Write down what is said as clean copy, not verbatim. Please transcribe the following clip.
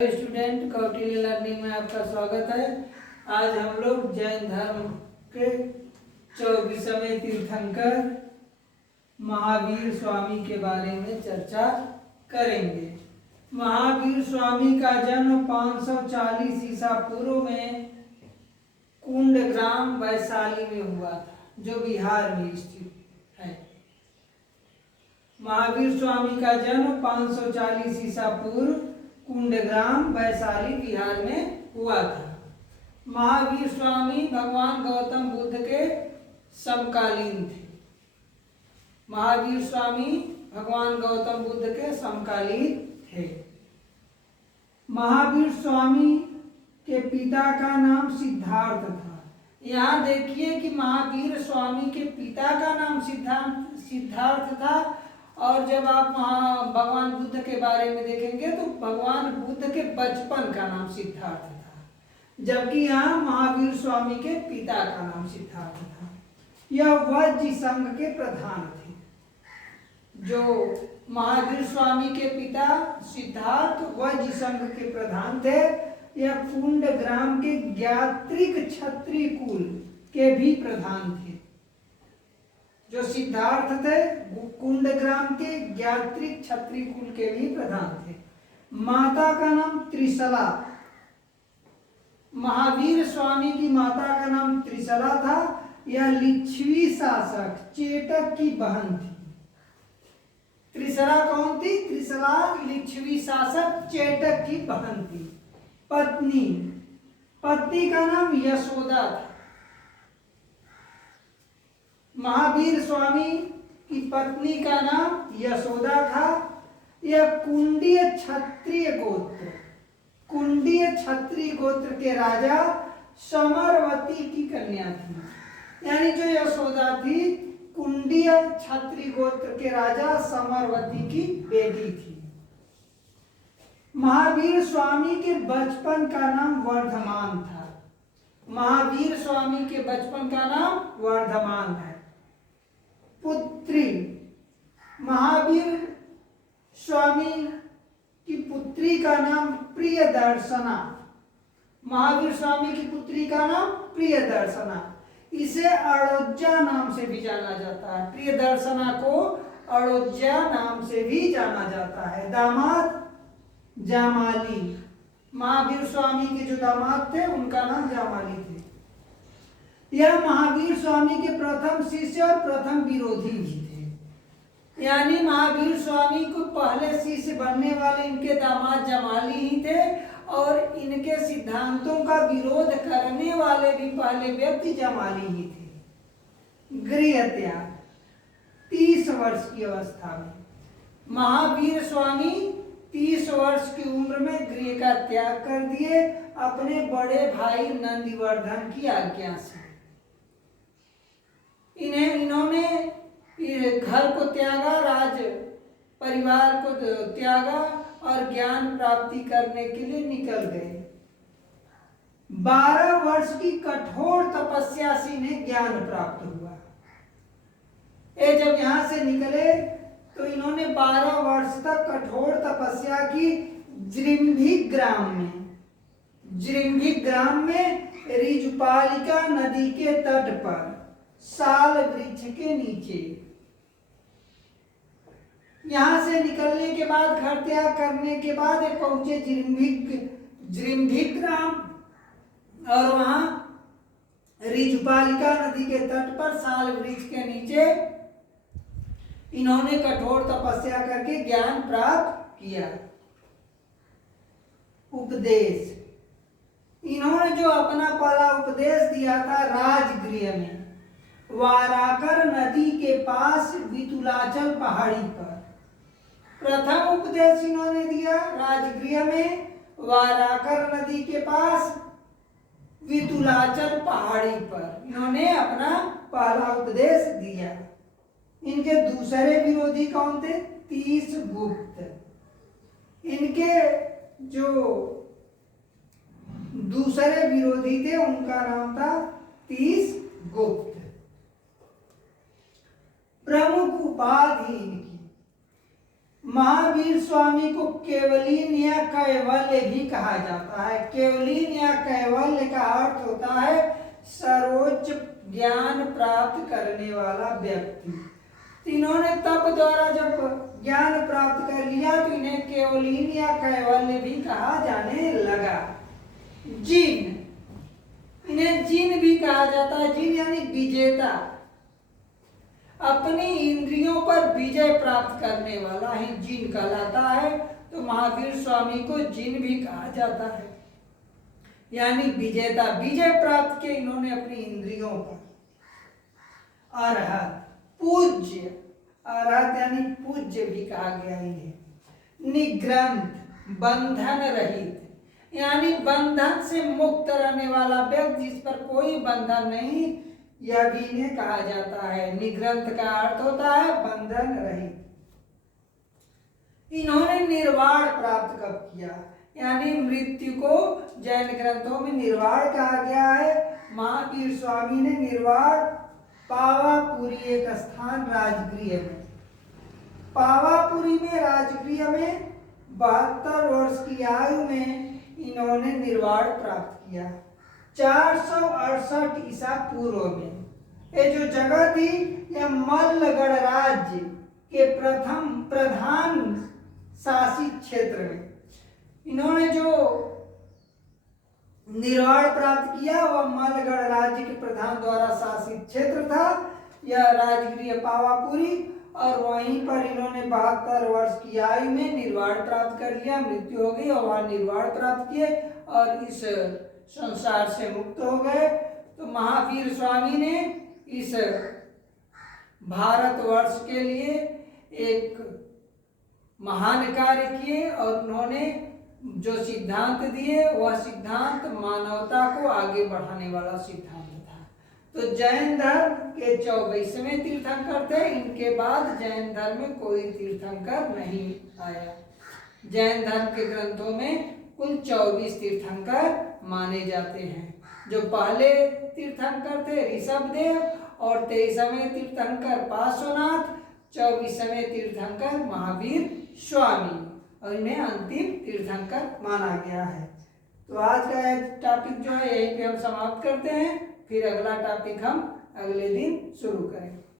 Student Kautilya learning में आपका स्वागत है। आज हम लोग जैन धर्म के 24वें तीर्थंकर महावीर स्वामी के बारे में चर्चा करेंगे। महावीर स्वामी का जन्म 540 ईसा पूर्व में कुंड ग्राम वैशाली में हुआ था, जो बिहार में स्थित है। महावीर स्वामी का जन्म 540 ईसा पूर्व कुंडग्राम वैशाली बिहार में हुआ था। महावीर स्वामी भगवान गौतम बुद्ध के समकालीन थे। महावीर स्वामी भगवान गौतम बुद्ध के समकालीन थे। महावीर स्वामी के पिता का नाम सिद्धार्थ था। यहाँ देखिए कि महावीर स्वामी के पिता का नाम सिद्धार्थ था, और जब आप भगवान बुद्ध के बारे में देखेंगे तो भगवान बुद्ध के बचपन का नाम सिद्धार्थ था, जबकि यहाँ महावीर स्वामी के पिता का नाम सिद्धार्थ था। यह वज्र संघ के प्रधान थे। जो महावीर स्वामी के पिता सिद्धार्थ वज्र संघ के प्रधान थे। यह कुंड ग्राम के ज्ञात्रिक क्षत्रिय कुल के भी प्रधान थे। जो सिद्धार्थ थे कुंडग्राम के ज्ञात्रिक क्षत्रिय कुल के भी प्रधान थे। माता का नाम त्रिशला। महावीर स्वामी की माता का नाम त्रिशला था। यह लिच्छवी शासक चेटक की बहन थी। त्रिशला कौन थी? त्रिशला लिच्छवी शासक चेटक की बहन थी। पत्नी का नाम यशोदा था। महावीर स्वामी की पत्नी का नाम यशोदा था। यह कुंडीय क्षत्रिय गोत्र के राजा समरवती की कन्या थी। यानी जो यशोदा थी कुंडीय क्षत्रिय गोत्र के राजा समरवती की बेटी थी। महावीर स्वामी के बचपन का नाम वर्धमान था। महावीर स्वामी के बचपन का नाम वर्धमान है। पुत्री महावीर स्वामी की पुत्री का नाम प्रियदर्शना। महावीर स्वामी की पुत्री का नाम प्रियदर्शना। इसे अड़ोज्जा नाम से भी जाना जाता है। प्रियदर्शना को अड़ोज्जा नाम से भी जाना जाता है। दामाद जामाली। महावीर स्वामी के जो दामाद थे उनका नाम जामाली थे। यह महावीर स्वामी के प्रथम शिष्य और प्रथम विरोधी भी थे। यानी महावीर स्वामी को पहले शिष्य बनने वाले इनके दामाद जमाली ही थे, और इनके सिद्धांतों का विरोध करने वाले भी पहले व्यक्ति जमाली ही थे। गृह त्याग 30 वर्ष की अवस्था में महावीर स्वामी 30 वर्ष की उम्र में गृह का त्याग कर दिए, अपने बड़े भाई नंदिवर्धन की आज्ञा से। इन्होंने घर को त्यागा, राज परिवार को त्यागा और ज्ञान प्राप्ति करने के लिए निकल गए। 12 वर्ष की कठोर तपस्या से इन्हें ज्ञान प्राप्त हुआ। ये जब यहाँ से निकले तो इन्होंने 12 वर्ष तक कठोर तपस्या की जृंभिक ग्राम में ऋजुपालिका नदी के तट पर साल वृक्ष के नीचे। यहां से निकलने के बाद, घर त्याग करने के बाद ये पहुंचे जृंभिक ग्राम, और वहां ऋजुपालिका नदी के तट पर साल वृक्ष के नीचे इन्होंने कठोर तपस्या करके ज्ञान प्राप्त किया। उपदेश। इन्होंने जो अपना पहला उपदेश दिया था राजगृह में, वाराकर नदी के पास वितुलाचल पहाड़ी पर। प्रथम उपदेश इन्होंने दिया राजगृह में, वाराकर नदी के पास वितुलाचल पहाड़ी पर इन्होंने अपना पहला उपदेश दिया। इनके दूसरे विरोधी कौन थे? तीस गुप्त। इनके जो दूसरे विरोधी थे उनका नाम था तीस गुप्त। प्रमुख उपाधि इनकी। महावीर स्वामी को केवलीन या कैवल्य भी कहा जाता है। केवलीन या कैवल्य का अर्थ होता है सर्वोच्च ज्ञान प्राप्त करने वाला व्यक्ति। इन्होंने तप द्वारा जब ज्ञान प्राप्त कर लिया तो इन्हें केवलीन या कैवल्य भी कहा जाने लगा। जिन, इन्हें जिन भी कहा जाता है। जिन यानी विजेता, अपनी इंद्रियों पर विजय प्राप्त करने वाला ही जिन कहलाता है। तो महावीर स्वामी को जिन भी कहा जाता है, यानी विजेता, विजय प्राप्त किए इन्होंने अपनी इंद्रियों पर। अरहत, पूज्य, अरहत यानी पूज्य भी कहा गया इन्हें। निग्रंथ, बंधन रहित, यानी बंधन से मुक्त रहने वाला व्यक्ति, जिस पर कोई बंधन नहीं, यह भी इन्हें कहा जाता है। निग्रंथ का अर्थ होता है बंधन रहित। इन्होंने निर्वाण प्राप्त कब किया, यानी मृत्यु को जैन ग्रंथों में निर्वाण कहा गया है। महावीर स्वामी ने निर्वाण पावापुरी, एक स्थान राजगृह में, पावापुरी में राजगृह में 72 वर्ष की आयु में इन्होंने निर्वाण प्राप्त किया। 468 ईसा पूर्व में। ये जो जगह थी यह मल्लगढ़ राज्य के प्रधान शासित क्षेत्र में इन्होंने जो निर्वाण प्राप्त किया वह मल्लगढ़ राज्य के प्रधान द्वारा शासित क्षेत्र था। यह राजगृह पावापुरी, और वहीं पर इन्होंने 72 वर्ष की आयु में निर्वाण प्राप्त कर लिया। मृत्यु हो गई और वहां निर्वाण प्राप्त किए और इस संसार से मुक्त हो गए। तो महावीर स्वामी ने इस भारतवर्ष के लिए एक महान कार्य किए और उन्होंने जो सिद्धांत दिए वह सिद्धांत मानवता को आगे बढ़ाने वाला सिद्धांत था। तो जैन धर्म के 24वें तीर्थंकर थे। इनके बाद जैन धर्म में कोई तीर्थंकर नहीं आया। जैन धर्म के ग्रंथों में कुल 24 तीर्थंकर माने जाते हैं। जो पहले तीर्थंकर थे ऋषभदेव, और 23वें तीर्थंकर पार्श्वनाथ, 24वें तीर्थंकर महावीर स्वामी, और इन्हें अंतिम तीर्थंकर माना गया है। तो आज का टॉपिक जो है यहीं पे हम समाप्त करते हैं। फिर अगला टॉपिक हम अगले दिन शुरू करेंगे।